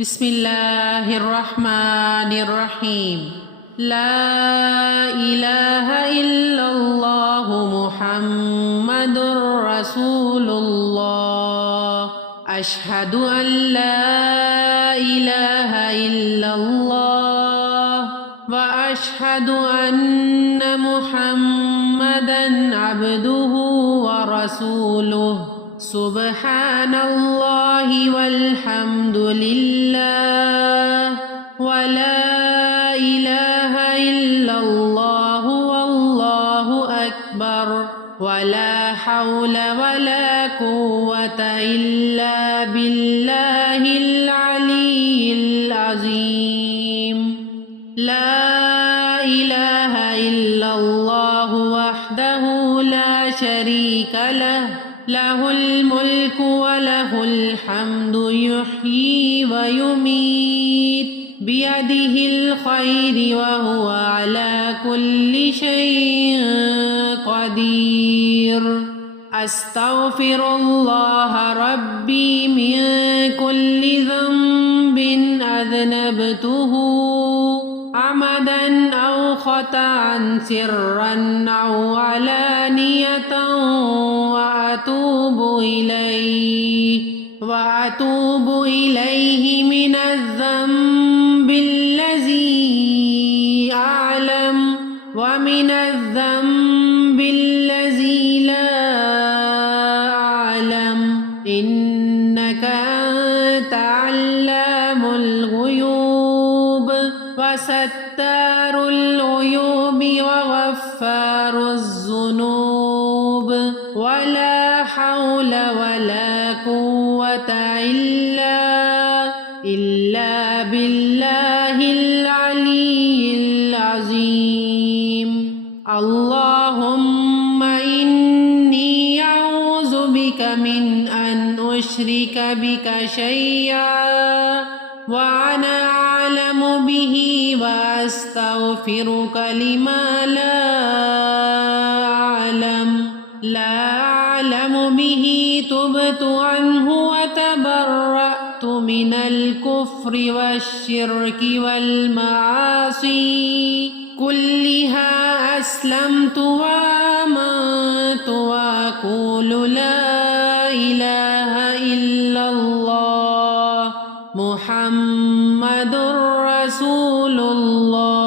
بسم الله الرحمن الرحيم. لا إله إلا الله محمد رسول الله. أشهد أن لا إله إلا الله وأشهد أن محمدا عبده ورسوله. سبحان الله والحمد لله ولا إله إلا الله والله أكبر ولا حول ولا قوة إلا بالله العلي العظيم. لا إله إلا الله وحده لا شريك له، له الملك وله الحمد يحيي ويميت بيده الخير وهو على كل شيء قدير. أستغفر الله ربي من كل ذنب أذنبته عمدا أو خطأ سرا أو علانية وأتوب إليه من الذنب الذي أعلم ومن الذنب الذي لا أعلم، إنك أنت علام الغيوب وستار العيوب وغفار الذنوب. ولا حول ولا قوة إلا بالله العلي العظيم. اللهم إني أعوذ بك من أن أشرك بك شيئا وأنا أعلم به وأستغفرك لما لا أعلم به. تبت عنه وتبرأت من الكفر والشرك والمعاصي كلها. أسلمت وآمنت وأقول لا إله إلا الله محمد رسول الله.